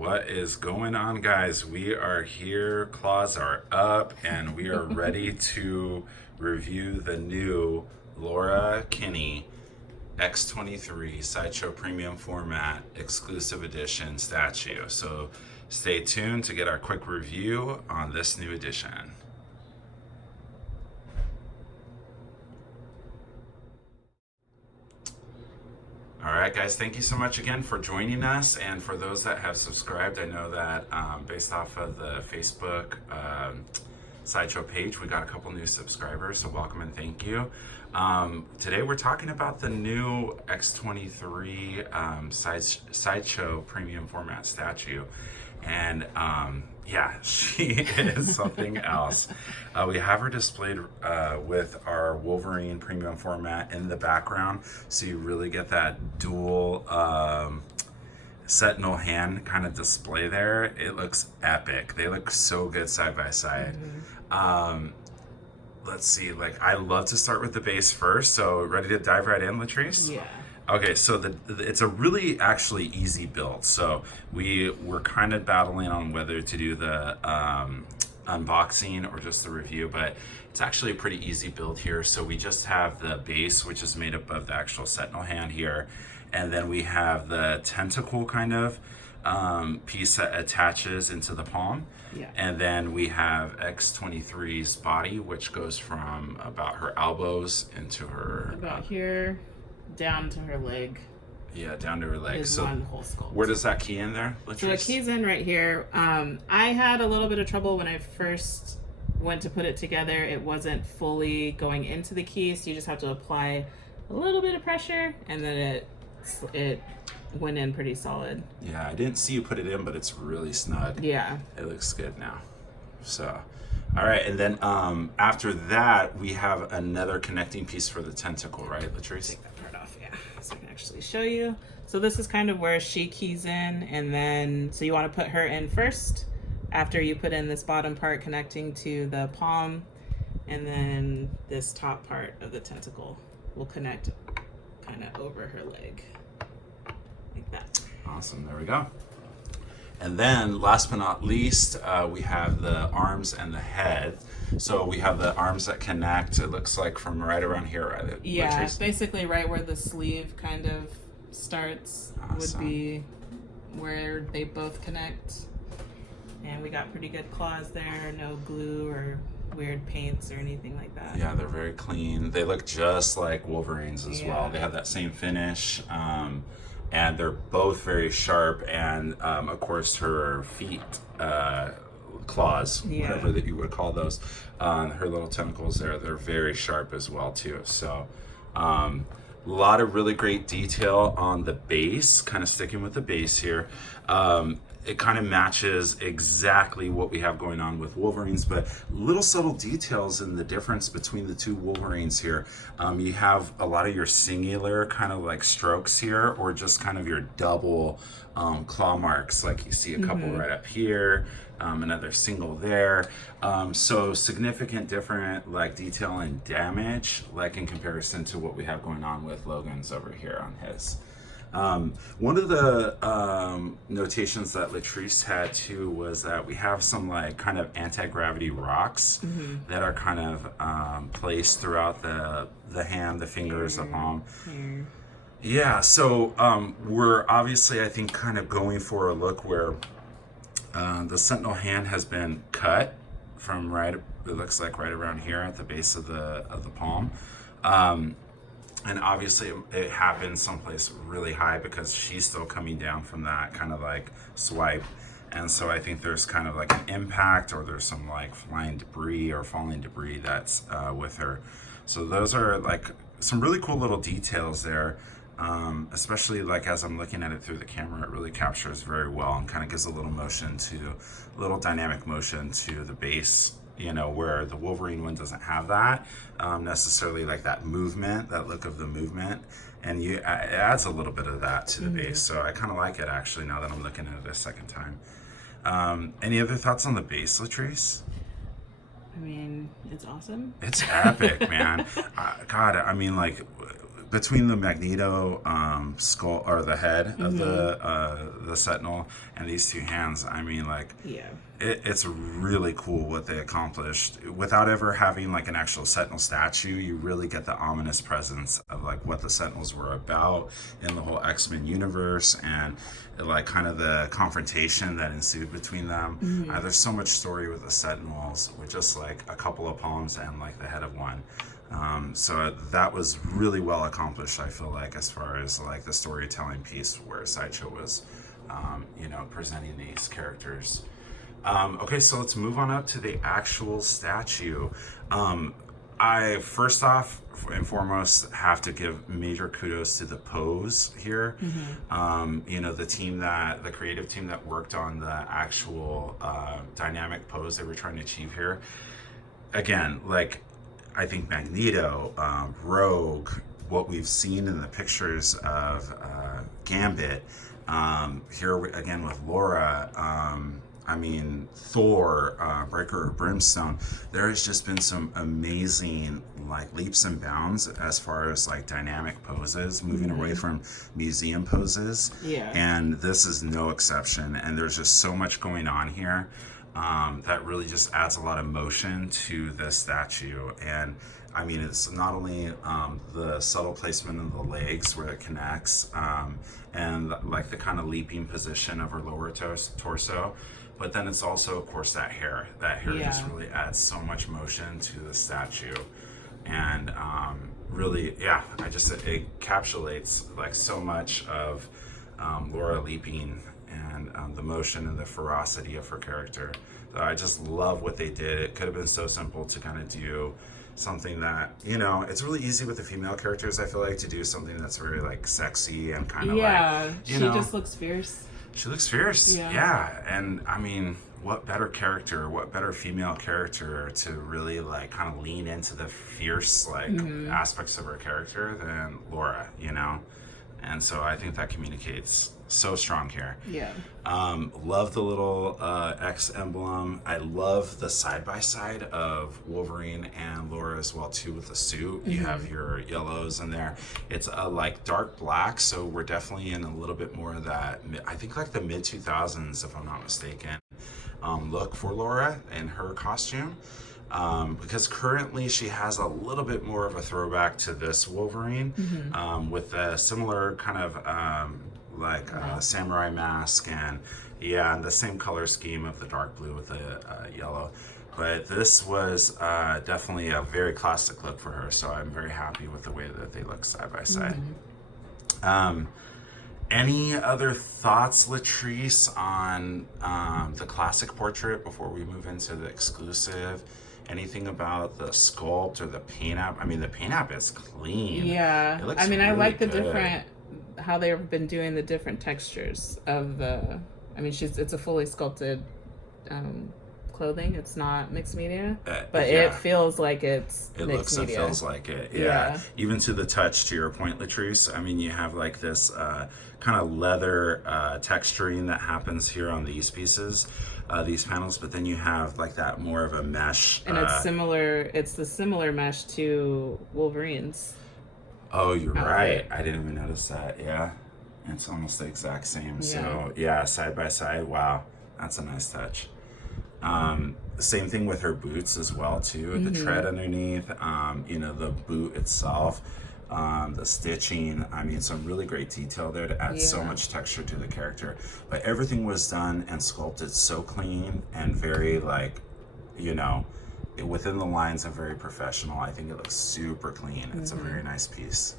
What is going on, guys? We are here, claws are up, and we are ready to review the new Laura Kinney X-23 Sideshow Premium Format Exclusive Edition statue. So stay tuned to get our quick review on this new edition. All right, guys, thank you so much again for joining us. And for those that have subscribed, I know that based off of the Facebook Sideshow page, we got a couple new subscribers, so welcome and thank you. Today we're talking about the new X-23 Sideshow Premium Format statue. And yeah, she is something else. We have her displayed with our Wolverine Premium Format in the background, so you really get that dual Sentinel hand kind of display there. It looks epic. They look so good side by side. Let's see, like, I love to start with the base first, so ready to dive right in, Latrice? Yeah. Okay, so it's a really actually easy build. So we're kind of battling on whether to do the unboxing or just the review, but it's actually a pretty easy build here. So we just have the base, which is made up of the actual Sentinel hand here, and then we have the tentacle kind of piece that attaches into the palm. Yeah. And then we have X-23's body, which goes from about her elbows into her About here, down to her leg. Yeah, down to her leg. Is So one whole sculpt. where does that key in there, Latrice? So the key's in right here. I had a little bit of trouble when I first went to put it together. It wasn't fully going into the key, so you just have to apply a little bit of pressure, and then it went in pretty solid. Yeah, I didn't see you put it in, but it's really snug. Yeah. It looks good now. So, all right, and then after that, we have another connecting piece for the tentacle, right, Latrice? Take that part off, yeah, so I can actually show you. So this is kind of where she keys in, and then, so you want to put her in first after you put in this bottom part connecting to the palm, and then this top part of the tentacle will connect kind of over her leg, like that. Awesome, there we go. And then last but not least, we have the arms and the head. So we have the arms that connect, it looks like from right around here, right? Yeah, Latrice? basically right where the sleeve kind of starts would be where they both connect. And we got pretty good claws there, no glue or weird paints or anything like that. Yeah, they're very clean. They look just like Wolverines as well. They have that same finish. And they're both very sharp, and of course her feet, claws, whatever that you would call those, her little tentacles there, they're very sharp as well too. So a lot of really great detail on the base, kind of sticking with the base here. It kind of matches exactly what we have going on with Wolverines, but little subtle details in the difference between the two Wolverines here. You have a lot of your singular kind of like strokes here, or just kind of your double claw marks, like you see a couple right up here, another single there. So significant different like detail and damage, like in comparison to what we have going on with Logan's over here on his. One of the notations that Latrice had too was that we have some like kind of anti-gravity rocks that are kind of placed throughout the hand, the fingers, the palm. Yeah, so we're obviously, I think, kind of going for a look where the Sentinel hand has been cut from right, it looks like right around here at the base of the palm. And obviously it happened someplace really high because she's still coming down from that kind of like swipe. And so I think there's kind of like an impact, or there's some like flying debris or falling debris that's with her. So those are like some really cool little details there. Especially like as I'm looking at it through the camera, it really captures very well and kind of gives a little dynamic motion to the base, you know, where the Wolverine one doesn't have that necessarily, like that movement, that look of the movement, and it adds a little bit of that to the base. So I kind of like it actually now that I'm looking at it a second time. Any other thoughts on the base, Latrice? I mean, it's awesome. It's epic, man. God, I mean, like, between the Magneto skull or the head of the Sentinel and these two hands, I mean, like, Yeah. it's really cool what they accomplished without ever having like an actual Sentinel statue. You really get the ominous presence of like what the Sentinels were about in the whole X-Men universe, and like kind of the confrontation that ensued between them. There's so much story with the Sentinels with just like a couple of palms and like the head of one. So that was really well accomplished, I feel like, as far as like the storytelling piece where Sideshow was presenting these characters. Okay, so let's move on up to the actual statue. I first off and foremost have to give major kudos to the pose here. The creative team that worked on the actual dynamic pose they were trying to achieve here. Again, like, I think Magneto, Rogue, what we've seen in the pictures of Gambit, here again with Laura, Thor, Breaker of Brimstone, there has just been some amazing like leaps and bounds as far as like dynamic poses, moving away from museum poses. Yeah. And this is no exception. And there's just so much going on here that really just adds a lot of motion to the statue. And I mean, it's not only the subtle placement of the legs where it connects and like the kind of leaping position of her lower torso, but then it's also, of course, that hair. That hair just really adds so much motion to the statue. And really, yeah, it encapsulates like so much of Laura leaping and the motion and the ferocity of her character. So I just love what they did. It could have been so simple to kind of do something that, it's really easy with the female characters, I feel like, to do something that's very like sexy and kind of like, she just looks fierce. She looks fierce, yeah. And I mean, what better female character to really like kind of lean into the fierce like aspects of her character than Laura, And so I think that communicates so strong here. Yeah. Love the little X emblem. I love the side-by-side of Wolverine and Laura as well too with the suit. You have your yellows in there. It's a like dark black, so we're definitely in a little bit more of that, I think like the mid-2000s, if I'm not mistaken, look for Laura in her costume. Because currently she has a little bit more of a throwback to this Wolverine, with a similar kind of samurai mask and the same color scheme of the dark blue with the yellow. But this was definitely a very classic look for her, so I'm very happy with the way that they look side by side. Any other thoughts, Latrice, on the classic portrait before we move into the exclusive? Anything about the sculpt or the paint app? I mean, the paint app is clean. Yeah. It looks I really like the good. different, how they've been doing the different textures of the, it's a fully sculpted clothing. It's not mixed media, but it feels like it's It mixed looks media. and feels like it. Yeah. Even to the touch, to your point, Latrice. I mean, you have like this kind of leather texturing that happens here on these pieces, these panels, but then you have like that more of a mesh. And it's similar. It's the similar mesh to Wolverine's. Oh, you're right. I didn't even notice that. Yeah. It's almost the exact same. Yeah. So yeah, side by side. Wow. That's a nice touch. Same thing with her boots as well too. The tread underneath, the boot itself, the stitching. I mean, some really great detail there to add so much texture to the character. But everything was done and sculpted so clean and very like, within the lines and very professional. I think it looks super clean. It's a very nice piece.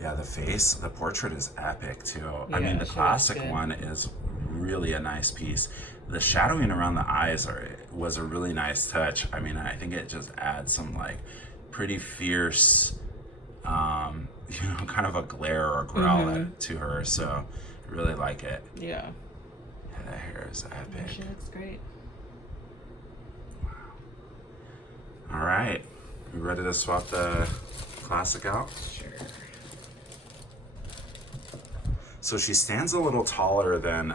Yeah, the portrait is epic too. I mean, the classic one is really a nice piece. The shadowing around the eyes was a really nice touch. I mean, I think it just adds some like pretty fierce, kind of a glare or growl to her. So I really like it. Yeah. That hair is epic. She looks great. All right, we ready to swap the classic out? Sure. So she stands a little taller than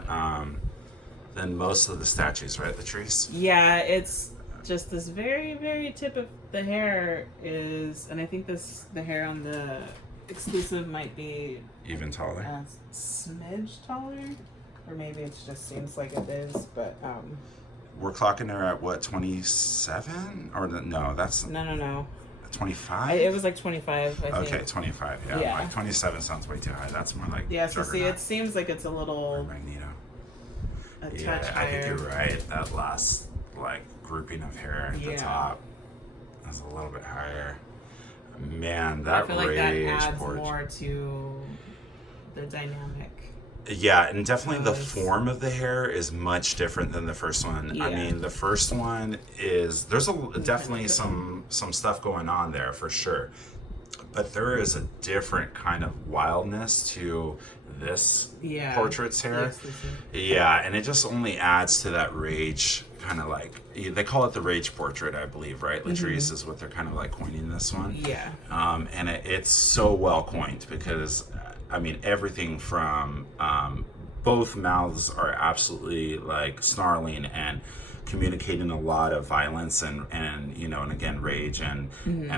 most of the statues, right, Latrice? Yeah, it's just this very, very tip of the hair is, and I think the hair on the exclusive might be Even taller. a smidge taller, or maybe it just seems like it is, but We're clocking her at what, 27? Or no, that's no. 25? It was like 25, I think. Okay, 25. Yeah, Yeah. like 27 sounds way too high. That's more like Yeah, so see, Juggernaut it seems like it's a little, Magneto. a touch Yeah, higher. I think you're right. That last like grouping of hair at the Yeah. top is a little bit higher. Man, I that feel like that rage adds portrait. more to the dynamic. Yeah, and definitely the Yes. form of the hair is much different than the first one. I Yeah. mean, the first one is there's definitely some stuff going on there for sure, but there is a different kind of wildness to this Yeah. portrait's hair. Yes, this is- Yeah, and it just only adds to that rage, kind of like they call it the rage portrait, I believe, right? Latrice is what they're kind of like coining this one. Yeah. And it's so well coined because, I mean, everything from both mouths are absolutely like snarling and communicating a lot of violence and you know, and again, rage and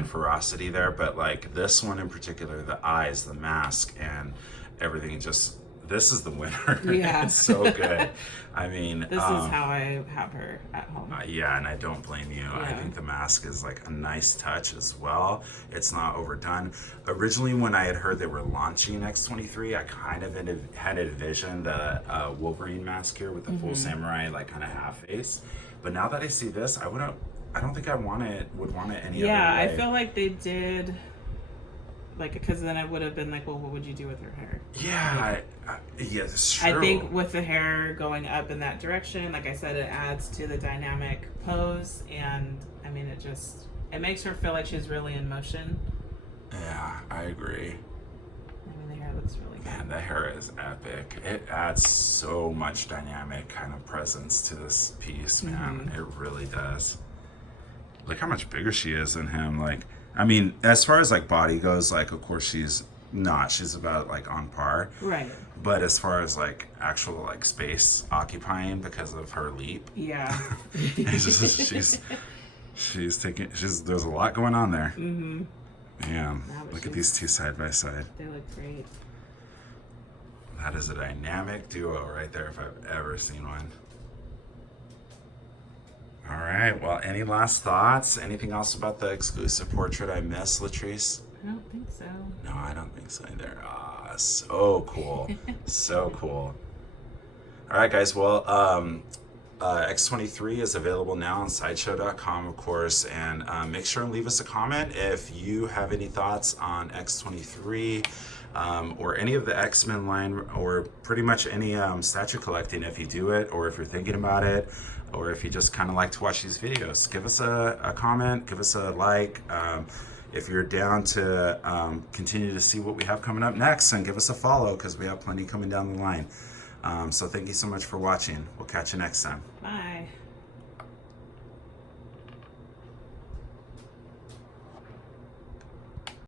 ferocity there. But like this one in particular, the eyes, the mask, and everything, just this is the winner. Yeah. It's so good. I mean, This is how I have her at home. yeah, and I don't blame you. I Yeah. think the mask is like a nice touch as well. It's not overdone. Originally, when I had heard they were launching X-23, I kind of had envisioned the Wolverine mask here with the full samurai, like kind of half face. But now that I see this, I don't think I would want it any other way. Yeah, I feel like they did, like, because then I would have been like, well, what would you do with her hair? Yeah, yeah, that's true. I think with the hair going up in that direction, like I said, it adds to the dynamic pose, and I mean, it makes her feel like she's really in motion. Yeah, I agree. I mean, the hair looks really good. Man, the hair is epic. It adds so much dynamic kind of presence to this piece, man. It really does. Look how much bigger she is than him. Like, I mean, as far as like body goes, like, of course she's not. She's about like on par. Right. But as far as like actual like space occupying because of her leap, Yeah. it's just, there's a lot going on there. Mm-hmm. Man, No, but look at she's- these two side by side. They look great. That is a dynamic duo right there if I've ever seen one. All right, well, any last thoughts? Anything else about the exclusive portrait I missed, Latrice? I don't think so. No, I don't think so either. Ah, so cool. So cool. All right, guys, well, X-23 is available now on Sideshow.com, of course, and make sure and leave us a comment if you have any thoughts on X-23 or any of the X-Men line, or pretty much any statue collecting if you do it, or if you're thinking about it, or if you just kind of like to watch these videos. Give us a comment, give us a like. If you're down to continue to see what we have coming up next, and give us a follow because we have plenty coming down the line. So thank you so much for watching. We'll catch you next time. Bye.